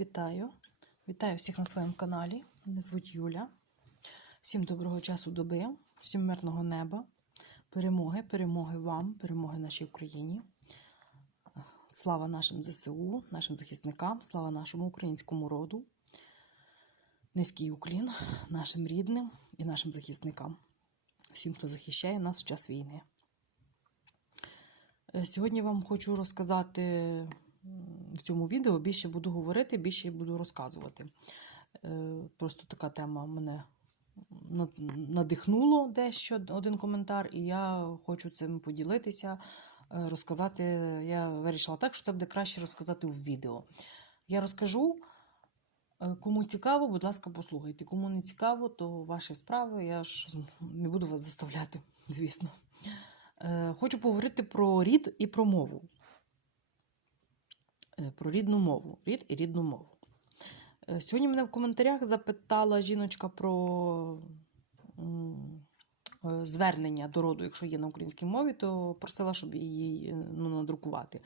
Вітаю! Вітаю всіх на своєму каналі. Мене звуть Юля. Всім доброго часу доби, всім мирного неба, перемоги, перемоги вам, перемоги нашій Україні. Слава нашим ЗСУ, нашим захисникам, слава нашому українському роду. Низький уклін нашим рідним і нашим захисникам, всім, хто захищає нас в час війни. Е, Сьогодні вам хочу розказати в цьому відео більше буду говорити, більше буду розказувати. Е, Просто така тема мене надихнуло дещо один коментар, і я хочу цим поділитися, е, розказати. Я вирішила так, що це буде краще розказати в відео. Я розкажу. Е, Кому цікаво, будь ласка, послухайте. Кому не цікаво, то ваші справи. Я ж не буду вас заставляти, звісно. Хочу поговорити про рід і про мову. Е, Про рідну мову. Рід і рідну мову. Е, Сьогодні мене в коментарях запитала жіночка про е, звернення до роду, якщо є на українській мові, то просила, щоб її ну, надрукувати.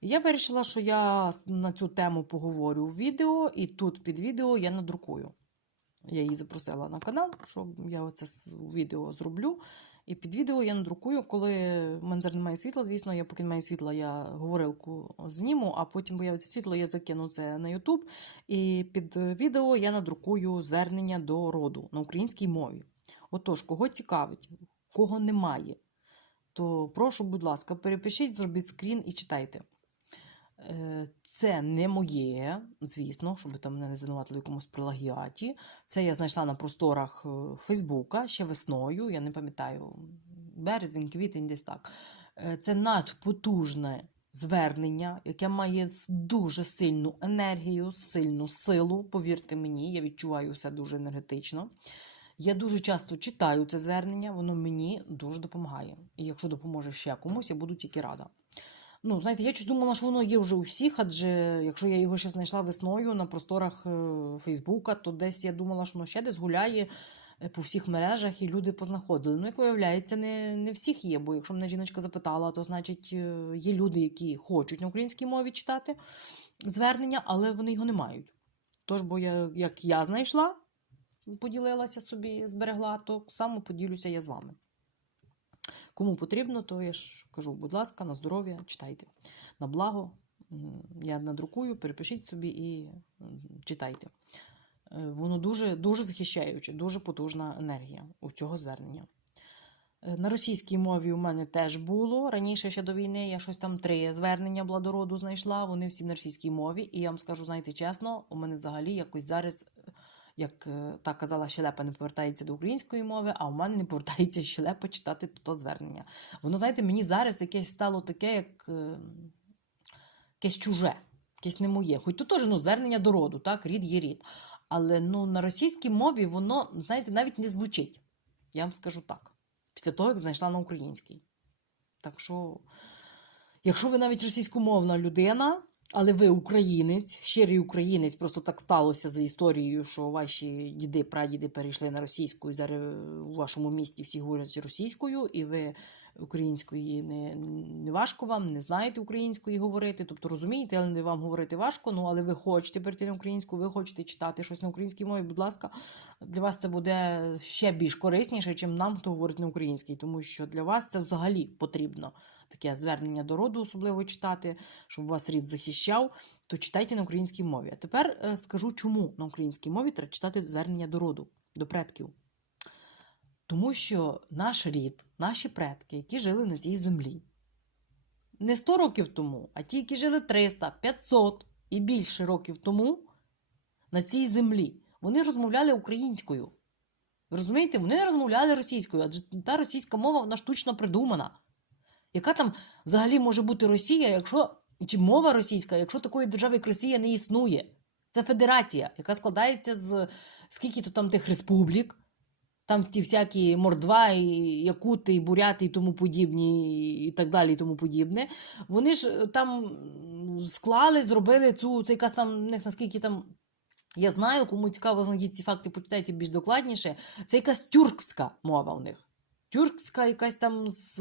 Я вирішила, що я на цю тему поговорю в відео, і тут під відео я надрукую. Я її запросила на канал, щоб я оце відео зроблю. І під відео я надрукую, коли в мене зараз немає світла, звісно, я поки немає світла, я говорилку зніму, а потім появиться світло, я закину це на YouTube. І під е, відео я надрукую звернення до роду на українській мові. Отож, кого цікавить, кого немає, то прошу, будь ласка, перепишіть, зробіть скрін і читайте. Це не моє, звісно, щоб там мене не звинуватили в якомусь плагіаті. Це я знайшла на просторах е, Фейсбука ще весною, я не пам'ятаю, березень, квітень, десь так. Е, Це надпотужне звернення, яке має дуже сильну енергію, сильну силу. Повірте мені, я відчуваю все дуже енергетично. Я дуже часто читаю це звернення, воно мені дуже допомагає. І якщо допоможе ще комусь, я буду тільки рада. Ну, знаєте, я щось думала, що воно є вже у всіх, адже якщо я його ще знайшла весною на просторах е, Фейсбука, то десь я думала, що воно ще десь гуляє е, по всіх мережах і люди познаходили. Ну, як виявляється, не, не всіх є, бо якщо мене жіночка запитала, то значить е, є люди, які хочуть на українській мові читати звернення, але вони його не мають. Тож, бо я, як я знайшла, поділилася собі, зберегла, то само поділюся я з вами. Кому потрібно, то я ж кажу, будь ласка, на здоров'я, читайте. На благо. Я надрукую, перепишіть собі і читайте. Е, Воно дуже, дуже захищаюче, дуже потужна енергія у цього звернення. Е, На російській мові у мене теж було. Раніше ще до війни я щось там три звернення бладороду знайшла. Вони всі на російській мові. І я вам скажу, знаєте, чесно, у мене взагалі якось зараз, як е, та казала, щелепа не повертається до української мови, а у мене не повертається щелепа читати то звернення. Воно, знаєте, мені зараз якесь стало таке, як е, якесь чуже, якесь не моє. Хоч то теж ну, звернення до роду, так, рід є рід. Але ну, на російській мові воно, знаєте, навіть не звучить. Я вам скажу так. Після того, як знайшла на українській. Так що, якщо ви навіть російськомовна людина, але ви українець, щирий українець, просто так сталося за історією, що ваші діди, прадіди перейшли на російську, і зараз у вашому місті всі говорять російською, і ви української не, не важко вам, не знаєте української говорити, тобто розумієте, але не вам говорити важко, ну але ви хочете перейти на українську, ви хочете читати щось на українській мові, будь ласка, для вас це буде ще більш корисніше, ніж нам, хто говорить на українській, тому що для вас це взагалі потрібно. Таке звернення до роду, особливо читати, щоб вас рід захищав, то читайте на українській мові. А тепер е, скажу, чому на українській мові треба читати звернення до роду, до предків. Тому що наш рід, наші предки, які жили на цій землі, не 100 років тому, а ті, які жили 300, 500 і більше років тому на цій землі, вони розмовляли українською. Ви розумієте, вони не розмовляли російською, адже та російська мова вона штучно придумана. Яка там взагалі може бути Росія, якщо чи мова російська, якщо такої держави, як Росія, не існує? Це федерація, яка складається з скільки то там тих республік, там ті всякі мордва, і якути, і буряти, і тому подібні, і так далі, і тому подібне. Вони ж е, там склали, зробили цю, це якась там в них наскільки там. Я знаю, кому цікаво знайдіть ці факти, почитайте більш докладніше. Це якась тюркська мова у них. Тюркська якась там з,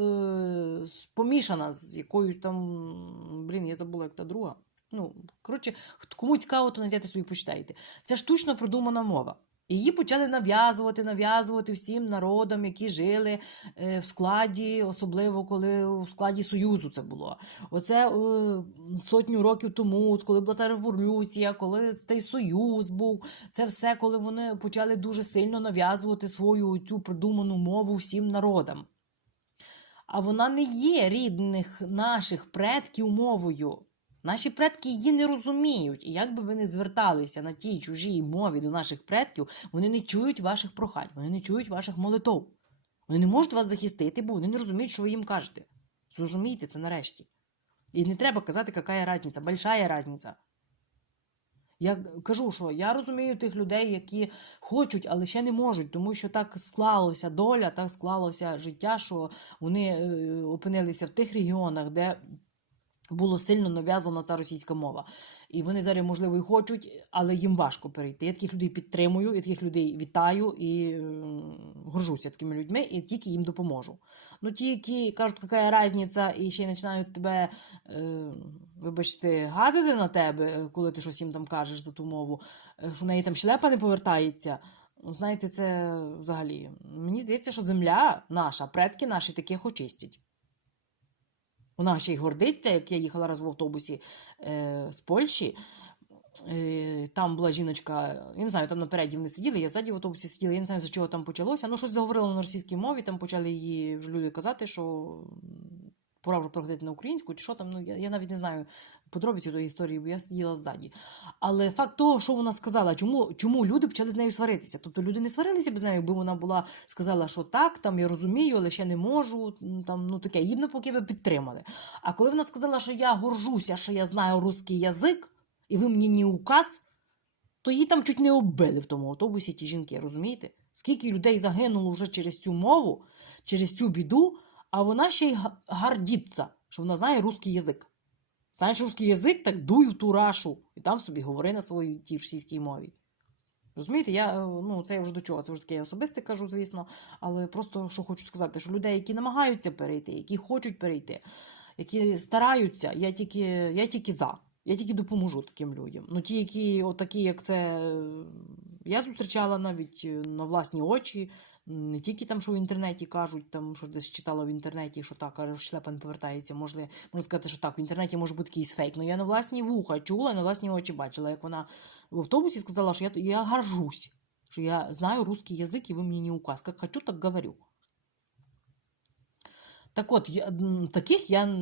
з помішана з якоюсь там. Блін, я забула, як та друга. Ну, коротше, кому цікаво, то знайдете собі почитайте. Це штучно продумана мова. Її почали нав'язувати, нав'язувати всім народам, які жили е, в складі, особливо коли у складі Союзу це було. Оце е, сотню років тому, коли була та революція, коли цей союз був, це все, коли вони почали дуже сильно нав'язувати свою цю придуману мову всім народам. А вона не є рідних наших предків мовою. Наші предки її не розуміють. І як би ви не зверталися на тій чужій мові до наших предків, вони не чують ваших прохань, вони не чують ваших молитов. Вони не можуть вас захистити, бо вони не розуміють, що ви їм кажете. Зрозумійте це нарешті. І не треба казати, яка різниця, большая різниця. Я кажу, що я розумію тих людей, які хочуть, але ще не можуть, тому що так склалося доля, так склалося життя, що вони е, опинилися в тих регіонах, де було сильно нав'язана ця російська мова. І вони зараз, можливо, і хочуть, але їм важко перейти. Я таких людей підтримую, я таких людей вітаю і горжуся такими людьми, і тільки їм допоможу. Ну, ті, які кажуть, яка різниця, і ще й починають тебе, е, вибачте, гадати на тебе, коли ти щось їм там кажеш за ту мову, е, що в неї там щелепа не повертається. Ну, Знаєте, це взагалі. Мені здається, що земля наша, предки наші таких очистять. Вона ще й гордиться, як я їхала раз в автобусі е, з Польщі. Е, там була жіночка, я не знаю, там напереді вони сиділи, я ззаді в автобусі сиділа, я не знаю, з чого там почалося. Ну, щось заговорило на російській мові, там почали її вже люди казати, що пора вже переходити на українську, чи що там. Ну, я, я навіть не знаю подробиці тої історії, бо я сиділа ззаді. Але факт того, що вона сказала, чому, чому люди почали з нею сваритися. Тобто люди не сварилися б з нею, якби вона була сказала, що так, там я розумію, але ще не можу. Там, ну таке, їм навпаки би підтримали. А коли вона сказала, що я горжуся, що я знаю русський язик, і ви мені не указ, то її там чуть не оббили в тому автобусі ті жінки, розумієте? Скільки людей загинуло вже через цю мову, через цю біду, а вона ще й га- гордиться, що вона знає русський язик. Знаєш русський язик, так дуй в ту рашу. І там собі говори на своїй тій російській мові. Розумієте, я е, ну це я вже до чого, це вже таке я особисте кажу, звісно, але просто що хочу сказати, що людей, які намагаються перейти, які хочуть перейти, які стараються, я тільки, я тільки за. Я тільки допоможу таким людям. Ну, ті, які отакі, як це е, я зустрічала навіть е, на власні очі, не тільки там, що в інтернеті кажуть, там, що десь читала в інтернеті, що так, а шлепа не повертається. Можна, можна сказати, що так, в інтернеті може бути якийсь фейк. Ну я на власні вуха чула, на власні очі бачила, як вона в автобусі сказала, що я, я горжусь, що я знаю русский язик, і ви мені не указ. Как хочу, так говорю. Так от, я, таких, я,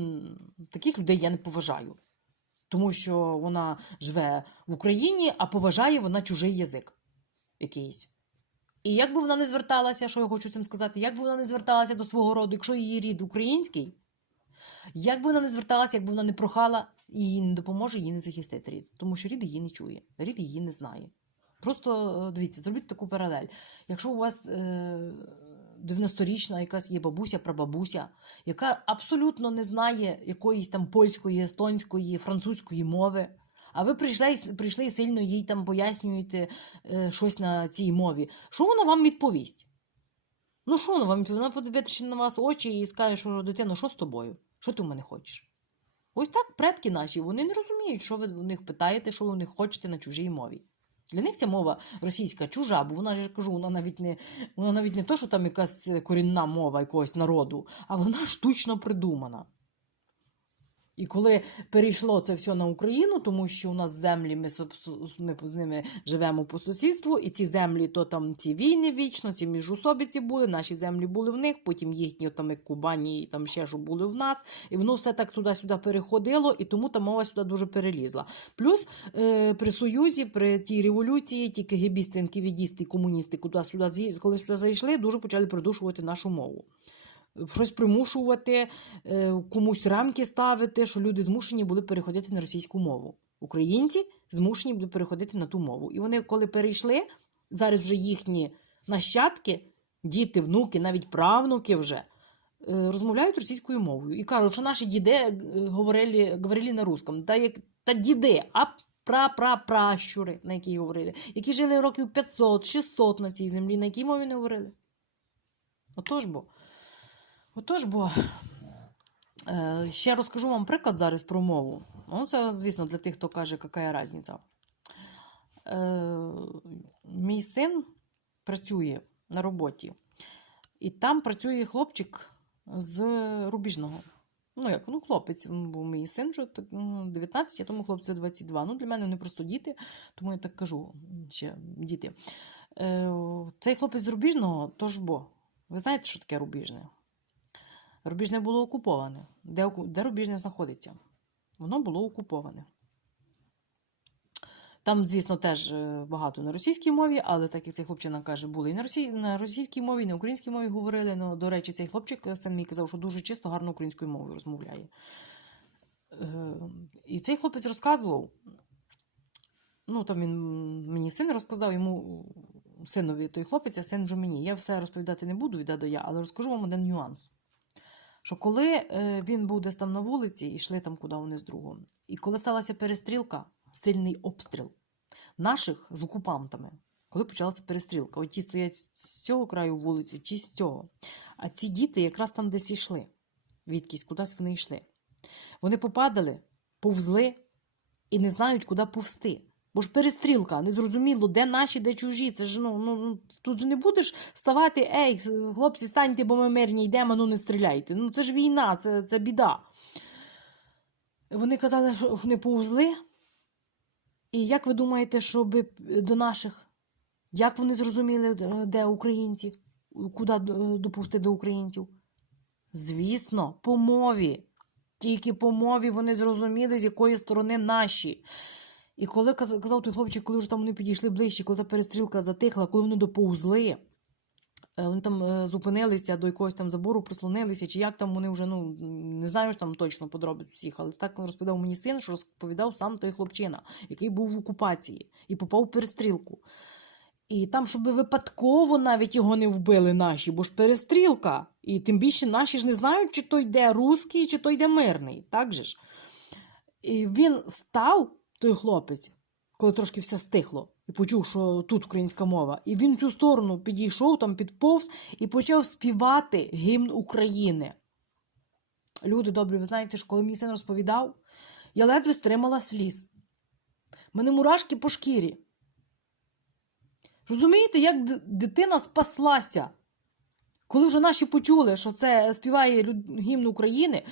таких людей я не поважаю. Тому що вона живе в Україні, а поважає вона чужий язик якийсь. І як би вона не зверталася, що я хочу цим сказати, як би вона не зверталася до свого роду, якщо її рід український, як би вона не зверталася, як би вона не прохала, їй не допоможе, їй не захистить рід. Тому що рід її не чує, рід її не знає. Просто е, дивіться, зробіть таку паралель. Якщо у вас е, 90-річна якась є бабуся, прабабуся, яка абсолютно не знає якоїсь там польської, естонської, французької мови, а ви прийшли, прийшли сильно їй там пояснюєте е, щось на цій мові, що вона вам відповість? Ну, що вона вам відповість? Вона подивиться на вас очі і скаже, що дитино, що з тобою? Що ти в мене хочеш? Ось так предки наші, вони не розуміють, що ви в них питаєте, що ви в них хочете на чужій мові. Для них ця мова російська чужа, бо вона ж я кажу, вона навіть не вона навіть не то, що там якась корінна мова якогось народу, а вона штучно придумана. І коли перейшло це все на Україну, тому що у нас землі, ми, ми з ними живемо по сусідству, і ці землі, то там ці війни вічно, ці міжусобиці були, наші землі були в них, потім їхні там як Кубані, і там ще що були в нас, і воно все так туди-сюди переходило, і тому та мова сюди дуже перелізла. Плюс е, при Союзі, при тій революції, ті кегебісти, НКВДісти, комуністи, куди сюди коли сюди зайшли, дуже почали придушувати нашу мову щось примушувати, е, комусь рамки ставити, що люди змушені були переходити на російську мову. Українці змушені були переходити на ту мову. І вони, коли перейшли, зараз вже їхні нащадки, діти, внуки, навіть правнуки вже. е, Розмовляють російською мовою і кажуть, що наші діди е, говорили, говорили на русском. Та, як, та діди, а прапрапращури, на якій говорили, які жили років 500-600 на цій землі, на якій мові не говорили. Отож бо. Отож бо. Е, ще розкажу вам приклад зараз про мову. Ну, це, звісно, для тих, хто каже, яка різниця. Е, мій син працює на роботі, і там працює хлопчик з рубіжного. Ну, як, ну, хлопець, бо мій син вже ну, 19, а тому хлопцю 22. Ну, для мене вони просто діти, тому я так кажу, ще діти. Е, цей хлопець з рубіжного, тож бо, ви знаєте, що таке рубіжне? Рубіжне було окуповане. Де, де рубіжне знаходиться? Воно було окуповане. Там, звісно, теж е, багато на російській мові, але так як цей хлопчина каже, були і на, росій... на російській мові, і на українській мові говорили. Ну, до речі, цей хлопчик е, син мій казав, що дуже чисто, гарно українською мовою розмовляє. Е, І цей хлопець розказував. Ну, там він мені син розказав йому синові той хлопець, а син вже мені. Я все розповідати не буду від до Я, але розкажу вам один нюанс. Що коли е, він був десь там на вулиці, і йшли там, куди вони з другом, і коли сталася перестрілка, сильний обстріл наших з окупантами, коли почалася перестрілка, от ті стоять з цього краю вулиці, ті з цього. А ці діти якраз там десь йшли, відкись, кудись вони йшли. Вони попадали, повзли і не знають, куди повсти. Бо ж перестрілка, незрозуміло, де наші, де чужі. Це ж ну, ну ну, тут же не будеш ставати, ей, хлопці, станьте, бо ми мирні йдемо, ну не стріляйте. Ну це ж війна, це, це біда. Вони казали, що вони повзли. І як ви думаєте, щоб до наших? Як вони зрозуміли, е, де українці? Куди е, допустити до українців? Звісно, по мові. Тільки по мові вони зрозуміли, з якої сторони наші. І коли казав той хлопчик, коли вже там вони підійшли ближче, коли та перестрілка затихла, коли вони доповзли, е, вони там е, зупинилися до якогось там забору, прислонилися, чи як там вони вже, ну не знаю ж там точно подробиць всіх, але так розповідав мені син, що розповідав сам той хлопчина, який був в окупації і попав в перестрілку. І там, щоб випадково навіть його не вбили наші, бо ж перестрілка. І тим більше наші ж не знають, чи то йде русський, чи то йде мирний. Так же ж? І він став, той хлопець, коли трошки все стихло, і почув, що тут українська мова. І він в цю сторону підійшов, там підповз і почав співати гімн України. Люди добрі, ви знаєте, що коли мій син розповідав, я ледве стримала сліз. Мене мурашки по шкірі. Розумієте, як дитина спаслася? Коли вже наші почули, що це співає гімн України,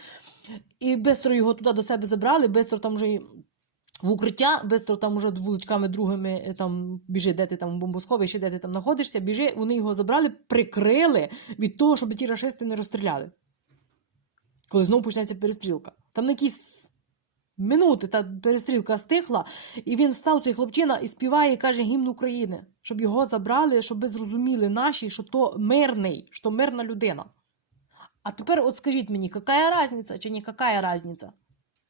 і бистро його туди до себе забрали, бистро там вже в укриття, бистро там уже вуличками другими е, там біжи, де ти там в бомбосховищі, де ти там знаходишся, біжи, вони його забрали, прикрили від того, щоб ті рашисти не розстріляли. Коли знову почнеться перестрілка. Там на якісь минути та перестрілка стихла, і він став цей хлопчина і співає і каже гімн України, щоб його забрали, щоб зрозуміли наші, що то мирний, що мирна людина. А тепер от скажіть мені, яка різниця чи не яка різниця?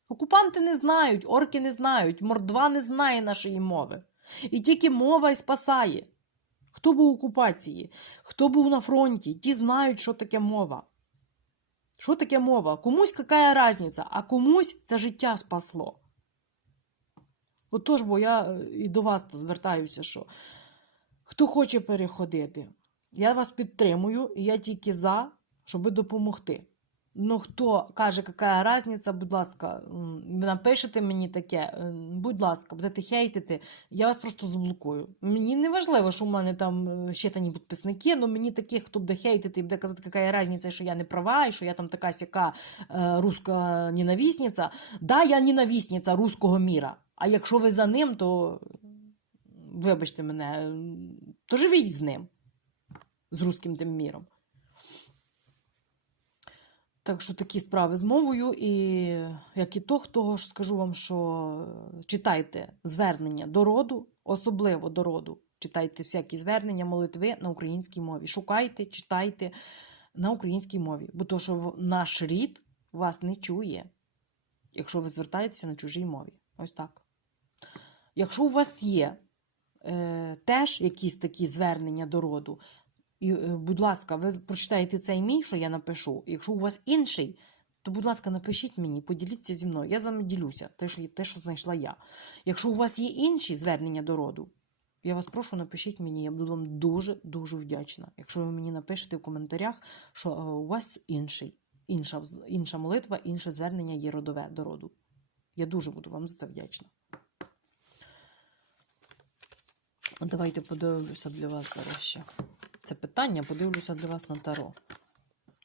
Окупанти не знають, орки не знають, мордва не знає нашої мови. І тільки мова й спасає. Хто був в окупації, хто був на фронті, ті знають, що таке мова. Що таке мова? Комусь яка різниця, а комусь це життя спасло. Отож, бо я е, і до вас звертаюся, що хто хоче переходити, я вас підтримую, і я тільки за, щоб допомогти. Ну, хто каже, яка різниця, будь ласка, напишете мені таке, е, будь ласка, будете хейтити, я вас просто заблокую. Мені не важливо, що в мене там е, щитані підписники, але мені таких, хто буде хейтити і буде казати, яка різниця, що я не права, і що я там така сяка е, руська ненавісниця. Да, я ненавісниця руського міра. А якщо ви за ним, то вибачте мене, то живіть з ним, з руським тим міром. Так що такі справи з мовою, і як і то, того ж скажу вам, що читайте звернення до роду, особливо до роду. Читайте всякі звернення, молитви на українській мові. Шукайте, читайте на українській мові, бо то, що наш рід вас не чує, якщо ви звертаєтеся на чужій мові. Ось так. Якщо у вас є е, теж якісь такі звернення до роду, і, е, будь ласка, ви прочитаєте цей мій, що я напишу. Якщо у вас інший, то, будь ласка, напишіть мені, поділіться зі мною. Я з вами ділюся, те, що, те, що знайшла я. Якщо у вас є інші звернення до роду, я вас прошу, напишіть мені, я буду вам дуже-дуже вдячна. Якщо ви мені напишете в коментарях, що е, у вас інший, інша, інша молитва, інше звернення є родове до роду. Я дуже буду вам за це вдячна. Давайте подивлюся для вас зараз ще. Це питання, подивлюся для вас на таро.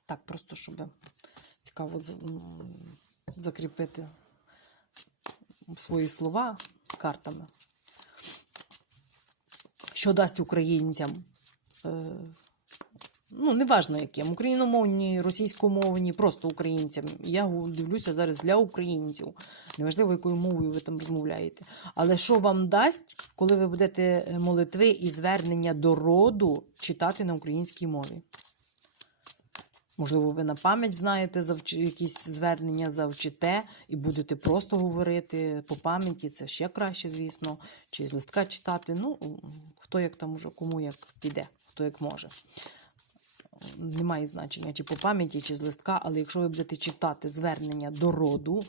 Так, просто щоб цікаво закріпити свої слова картами. Що дасть українцям? Ну, неважно яким, україномовні, російськомовні, просто українцям. Я дивлюся зараз для українців. Неважливо, якою мовою ви там розмовляєте. Але що вам дасть, коли ви будете е, молитви і звернення до роду читати на українській мові? Можливо, ви на пам'ять знаєте завч... якісь звернення, завчите і будете просто говорити по пам'яті. Це ще краще, звісно. Чи з листка читати. Ну, хто як там уже, кому як піде, хто як може. Немає значення, чи по пам'яті, чи з листка, але якщо ви будете читати звернення до роду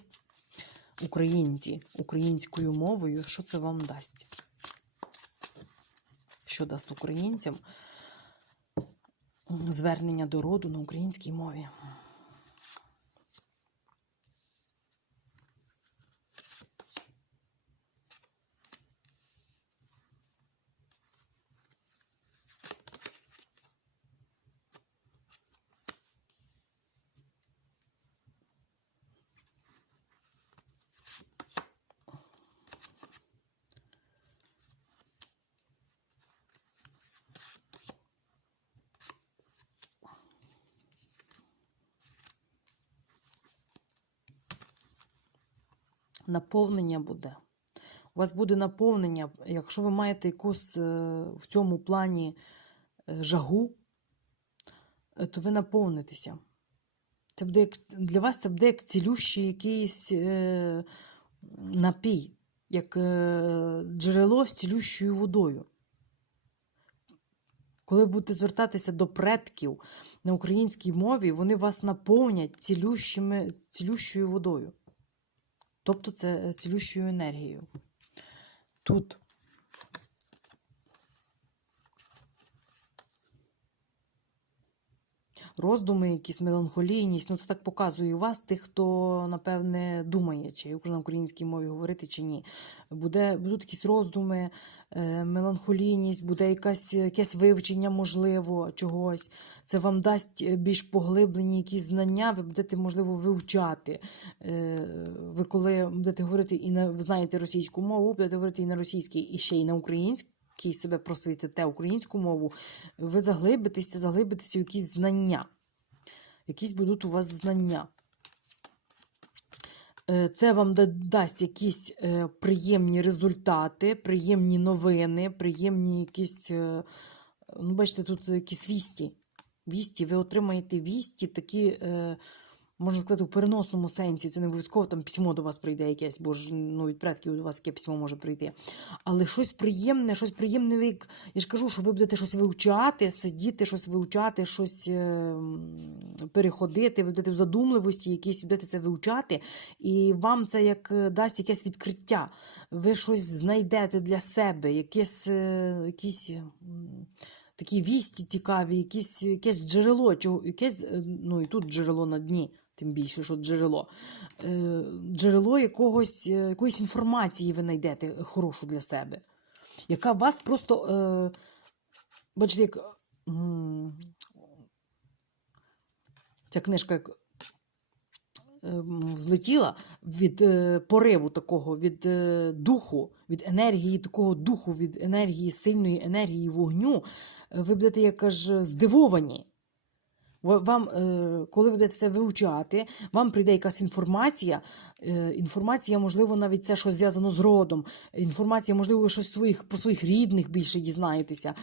українці українською мовою, що це вам дасть? Що дасть українцям? Звернення до роду на українській мові. Наповнення буде. У вас буде наповнення, якщо ви маєте якусь е, в цьому плані е, жагу, е, то ви наповнитеся. Це буде для вас це буде як цілющий якийсь напій, як джерело з цілющою водою. Коли будете звертатися до предків на українській мові, вони вас наповнять цілющими, цілющою водою. Тобто це цілющою енергією. Тут роздуми, якісь меланхолійність, ну це так показує вас, тих, хто, напевне, думає, чи на українській мові говорити, чи ні. Буде, будуть якісь роздуми, е, меланхолійність, буде якась, якесь вивчення, можливо, чогось. Це вам дасть е, більш поглиблені якісь знання, ви будете, можливо, вивчати. Е, Ви коли будете говорити і на знаєте російську мову, будете говорити і на російській, і ще й на українській. Себе просвітите українську мову, ви заглибитеся, заглибитеся в якісь знання. Якісь будуть у вас знання. Е, Це вам дасть якісь е, приємні результати, приємні новини, приємні якісь. е, Ну, бачите, тут якісь вісті. Вісті, ви отримаєте вісті, такі, можна сказати, у переносному сенсі. Це не обов'язково там письмо до вас прийде якесь, бо ж ну, від предків до вас яке письмо може прийти. Але щось приємне, щось приємне. ви Я ж кажу, що ви будете щось вивчати, сидіти, щось вивчати, щось е, переходити, ви будете в задумливості, якісь будете це вивчати, і вам це як е, дасть якесь відкриття. Ви щось знайдете для себе, якесь, е, якісь. Такі вісті цікаві, якісь, якесь джерело, якесь, е, ну і тут джерело на дні, тим більше, що джерело. Е, Джерело якогось, е, якоїсь інформації ви знайдете хорошу для себе, яка вас просто, е, бачите, як ця книжка як ем, злетіла від пориву такого, від духу, від енергії такого духу, від енергії, сильної енергії вогню, ви будете як аж здивовані. Ва- Вам, е, коли ви будете це вивчати, вам прийде якась інформація. е, Інформація, можливо, навіть це щось зв'язано з родом. Інформація, можливо, ви щось своїх, про своїх рідних більше дізнаєтеся.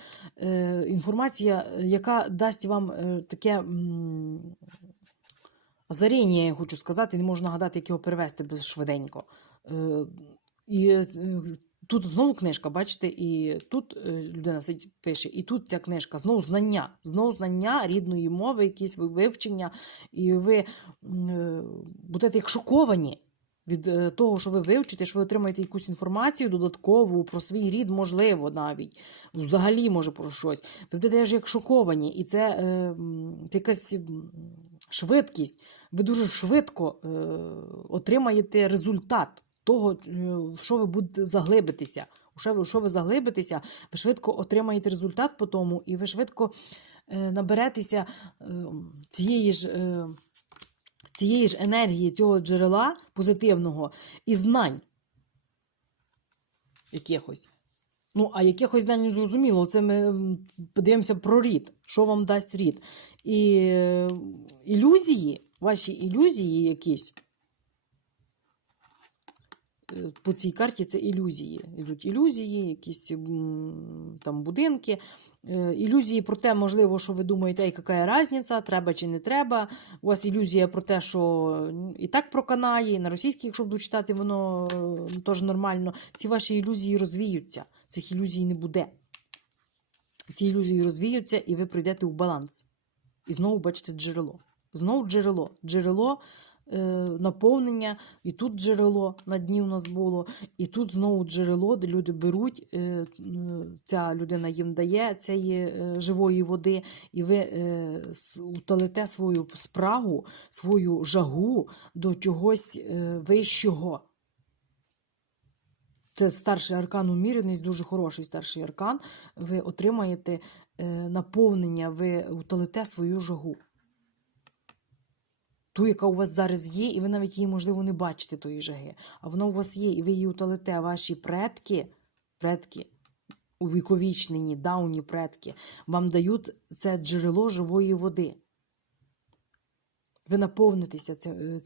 Е, Інформація, яка дасть вам таке м, озаріння, я хочу сказати, не можу нагадати, як його перевести швиденько. І тут знову книжка, бачите, і тут е, людина сидить, пише, і тут ця книжка знову знання, знову знання рідної мови, якісь вивчення, і ви е, будете як шоковані. Від е, того, що ви вивчите, що ви отримаєте якусь інформацію додаткову про свій рід, можливо, навіть взагалі, може, про щось. Ви будете аж як шоковані, і це, е, це якась швидкість. Ви дуже швидко е, отримаєте результат того, в що ви будете заглибитися. У що ви, заглибитеся, ви швидко отримаєте результат по тому, і ви швидко е, наберетеся е, цієї ж. Е, цієї ж енергії, цього джерела позитивного і знань якихось. Ну, а якихось знань не зрозуміло. Це ми подивимося про рід, що вам дасть рід. І ілюзії, ваші ілюзії якісь. По цій карті це ілюзії. Ідуть ілюзії, якісь там будинки. Е, Ілюзії про те, можливо, що ви думаєте, яка різниця, треба чи не треба. У вас ілюзія про те, що і так проканає, і на російській, якщо буду читати, воно е, теж нормально. Ці ваші ілюзії розвіються. Цих ілюзій не буде. Ці ілюзії розвіються, і ви прийдете у баланс. І знову бачите джерело. Знову джерело. Джерело наповнення, і тут джерело на дні у нас було, і тут знову джерело, де люди беруть, е, е, ця людина їм дає цієї е, живої води, і ви е, утолите свою спрагу, свою жагу до чогось е, вищого. Це старший аркан уміреність, дуже хороший старший аркан. Ви отримаєте е, наповнення, ви утолите свою жагу. Ту, яка у вас зараз є, і ви навіть її, можливо, не бачите тої жаги. А вона у вас є, і ви її утолите. Ваші предки, предки, увіковічнені, давні предки, вам дають це джерело живої води. Ви наповнитеся е,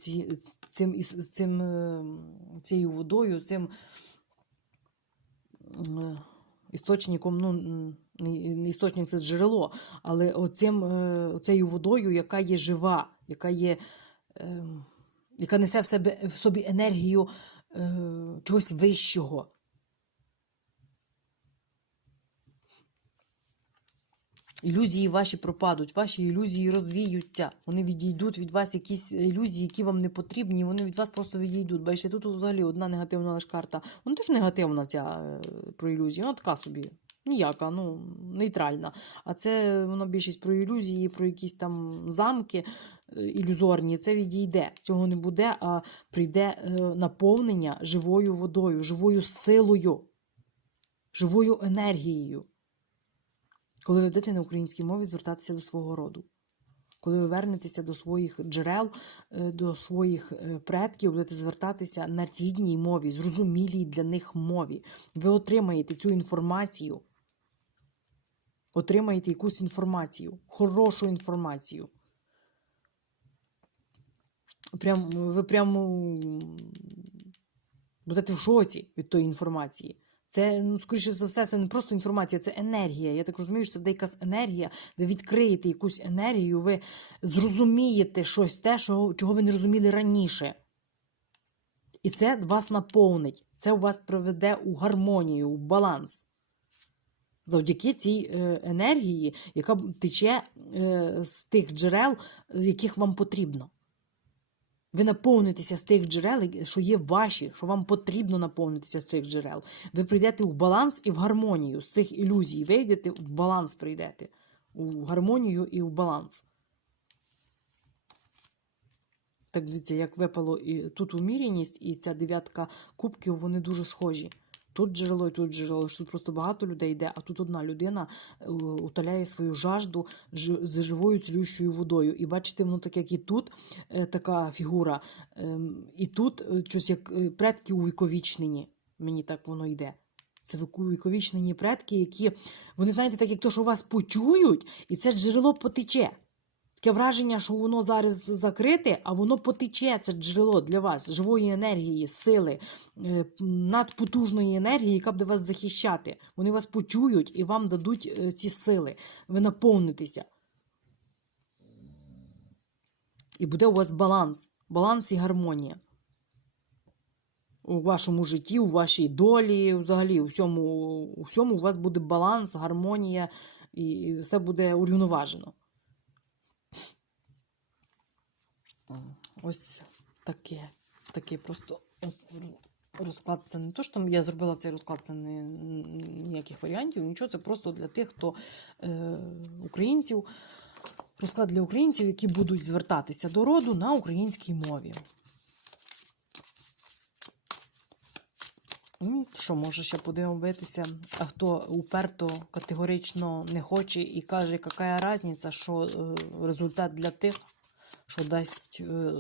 цим, цим, е, цією водою, цим е, істочником, ну, істочник це джерело, але оцим, е, оцею водою, яка є жива, яка є, е, яка несе в, себе, в собі енергію е, чогось вищого. Ілюзії ваші пропадуть, ваші ілюзії розвіються. Вони відійдуть від вас якісь ілюзії, які вам не потрібні, вони від вас просто відійдуть. Бачите, тут взагалі одна негативна лише карта. Вона теж негативна ця е, про ілюзію. Вона така собі. Ніяка, ну, нейтральна. А це воно більшість про ілюзії, про якісь там замки е, ілюзорні. Це відійде. Цього не буде, а прийде е, наповнення живою водою, живою силою, живою енергією коли ви будете на українській мові звертатися до свого роду. Коли ви вернетеся до своїх джерел, е, до своїх предків, будете звертатися на рідній мові, зрозумілій для них мові. Ви отримаєте цю інформацію, отримаєте якусь інформацію, хорошу інформацію. Прям, ви прямо будете в шоці від тої інформації. Це, ну, скоріше за все, це не просто інформація, це енергія. Я так розумію, що це якась енергія. Ви відкриєте якусь енергію, ви зрозумієте щось те, що, чого ви не розуміли раніше. І це вас наповнить. Це у вас приведе у гармонію, у баланс. Завдяки цій е, енергії, яка тече е, з тих джерел, яких вам потрібно. Ви наповнитеся з тих джерел, що є ваші, що вам потрібно наповнитися з цих джерел. Ви прийдете в баланс і в гармонію з цих ілюзій. Вийдете в баланс прийдете. У гармонію і в баланс. Так дивіться, як випало і тут уміряність, і ця дев'ятка кубків, вони дуже схожі. Тут джерело і тут джерело. Тут просто багато людей йде, а тут одна людина е, утоляє свою жажду з живою цілющою водою. І бачите, воно так, як і тут е, така фігура, ем, і тут е, щось як предки увіковічнені. Мені так воно йде. Це увіковічнені предки, які вони знаєте, так як то, що вас почують, і це джерело потече. Таке враження, що воно зараз закрите, а воно потече, це джерело для вас, живої енергії, сили, е, надпотужної енергії, яка буде вас захищати. Вони вас почують і вам дадуть е, ці сили. Ви наповнитеся. І буде у вас баланс, баланс і гармонія. У вашому житті, у вашій долі, взагалі, у всьому, у всьому у вас буде баланс, гармонія, і і все буде урівноважено. Ось таке. Таке просто розклад. Це не то, що я зробила цей розклад, це не ніяких варіантів, нічого. Це просто для тих, хто е, українців. Розклад для українців, які будуть звертатися до роду на українській мові. Ну, що, може ще подивитися, а хто уперто категорично не хоче і каже, яка різниця, що е, результат для тих, що дасть е,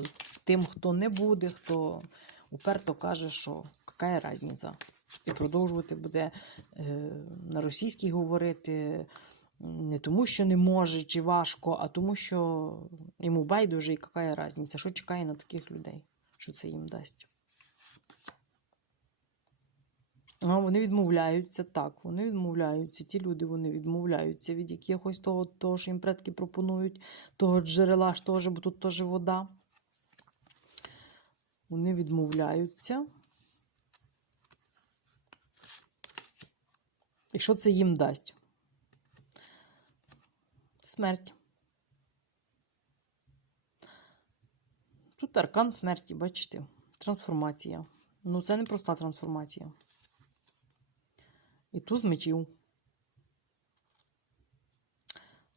тим, хто не буде, хто уперто каже, що яка різниця. І продовжувати буде е, на російській говорити не тому, що не може чи важко, а тому, що йому байдуже і яка різниця, що чекає на таких людей, що це їм дасть. А вони відмовляються, так, вони відмовляються. Ті люди вони відмовляються від якихось того, того що їм предки пропонують, того джерела ж теж, бо тут теж вода. Вони відмовляються. І що це їм дасть? Смерть. Тут аркан смерті, бачите? Трансформація. Ну, це не проста трансформація. І туз мечів.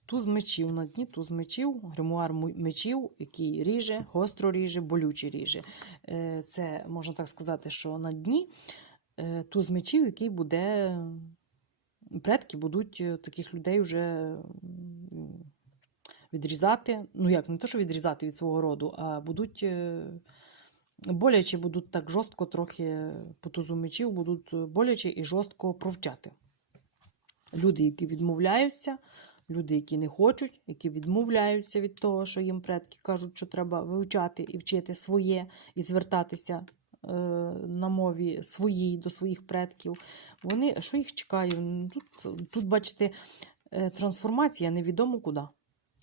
Туз мечів на дні, туз мечів, гримуар мечів, який ріже, гостро ріже, болюче ріже. Е, Це можна так сказати, що на дні е, туз мечів, який буде. Предки будуть е, таких людей вже відрізати. Ну, як, не то, що відрізати від свого роду, а будуть боляче будуть так жорстко, трохи по тузу мечів, будуть боляче і жорстко провчати. Люди, які відмовляються, люди, які не хочуть, які відмовляються від того, що їм предки кажуть, що треба вивчати і вчити своє, і звертатися е, на мові своїй до своїх предків. Вони, що їх чекає? Тут, тут бачите, е, трансформація невідомо куди.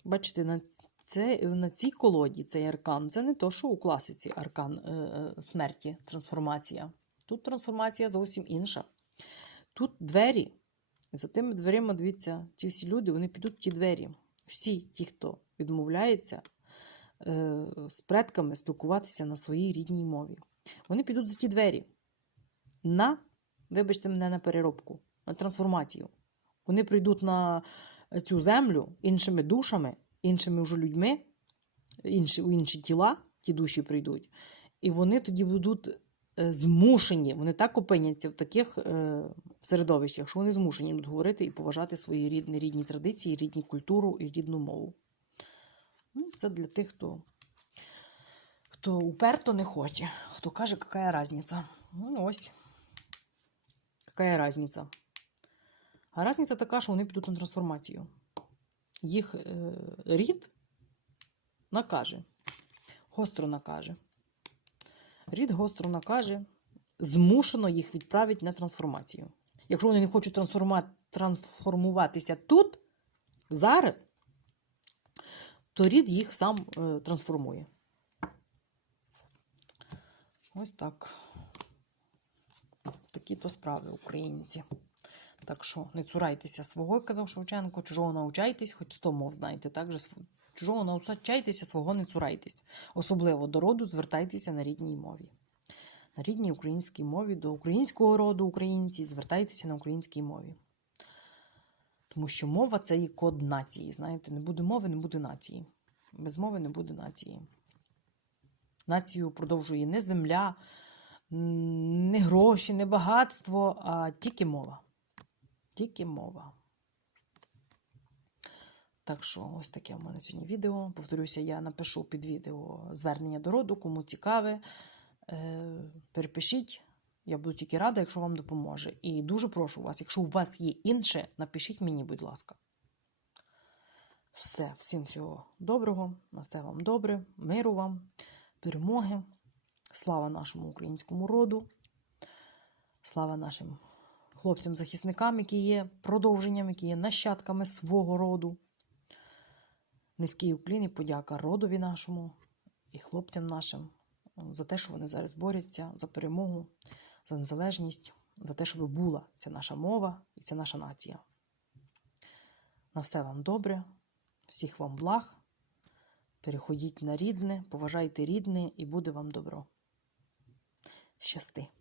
Бачите, на це на цій колоді цей аркан. Це не то, що у класиці аркан е, е, смерті, трансформація. Тут трансформація зовсім інша. Тут двері. За тими дверима, дивіться, ті всі люди вони підуть в ті двері. Всі ті, хто відмовляється е, з предками спілкуватися на своїй рідній мові. Вони підуть за ті двері. На, вибачте мене, на переробку, на трансформацію. Вони прийдуть на цю землю іншими душами іншими вже людьми, інші, у інші тіла, ті душі прийдуть, і вони тоді будуть е, змушені, вони так опиняться в таких е, середовищах, що вони змушені будуть говорити і поважати свої рідні, рідні традиції, рідні культуру і рідну мову. Ну, Це для тих, хто хто уперто не хоче, хто каже, яка різниця. Ну, ось. Яка різниця? А різниця така, що вони підуть на трансформацію їх е, рід накаже, гостро накаже. Рід гостро накаже, змушено їх відправити на трансформацію. Якщо вони не хочуть трансформуватися тут, зараз, то рід їх сам е, трансформує. Ось так. Такі то справи українці. Так що не цурайтеся свого, казав Шевченко, чужого навчайтесь, хоч сто мов знаєте. Так же чужого навчайтеся, свого не цурайтесь. Особливо до роду звертайтеся на рідній мові. На рідній українській мові, до українського роду українці, звертайтеся на українській мові. Тому що мова це є код нації. Знаєте, не буде мови, не буде нації. Без мови не буде нації. Націю продовжує не земля, не гроші, не багатство, а тільки мова. Тільки мова. Так що, ось таке у мене сьогодні відео. Повторюся, я напишу під відео звернення до роду, кому цікаве. Е, перепишіть. Я буду тільки рада, якщо вам допоможе. І дуже прошу вас, якщо у вас є інше, напишіть мені, будь ласка. Все, всім всього доброго, на все вам добре, миру вам, перемоги. Слава нашому українському роду, слава нашим хлопцям-захисникам, які є продовженням, які є нащадками свого роду. Низький уклін і подяка родові нашому і хлопцям нашим за те, що вони зараз борються за перемогу, за незалежність, за те, щоб була ця наша мова і ця наша нація. На все вам добре, всіх вам благ. Переходіть на рідне, поважайте рідне і буде вам добро. Щасти!